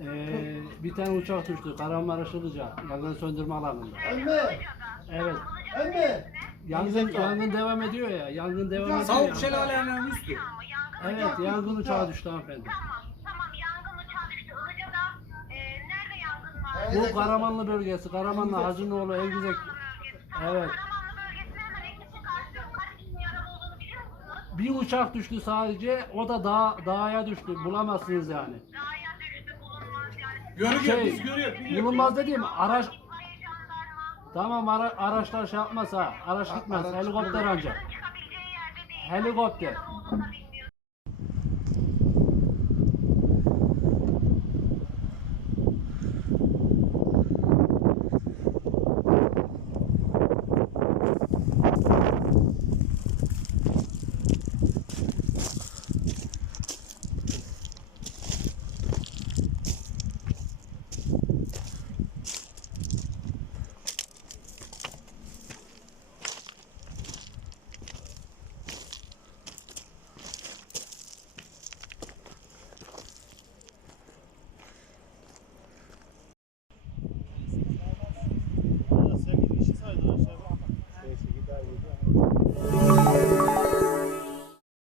e, ee, bir tane uçak düştü. Karamaraş Ilıca. Yangın söndürme alanında. Emme? Evet. Emme? Yani yangın, yangın devam ediyor ya. Yangın devam ediyor. Sağ ol şelalenin üstü. Evet, yangın uçağı, uçağı, uçağı düştü hanımefendi. Tamam, tamam. Yangın uçağı düştü. Ilıca'da. E, nerede yangın var? Evet, Bu Karamanlı bölgesi. Karamanlı, İngilizce. Hacınoğlu, en güzel. Tamam, tamam, evet. Hani, Karim, bir uçak düştü sadece. O da dağ, dağaya düştü. Bulamazsınız yani. Dağ Görüyoruz, şey, biz görüyoruz. Yılmaz dediğim araç... Tamam ara, araçlar şey yapmaz ha. Araç gitmez. Helikopter ancak. Helikopter.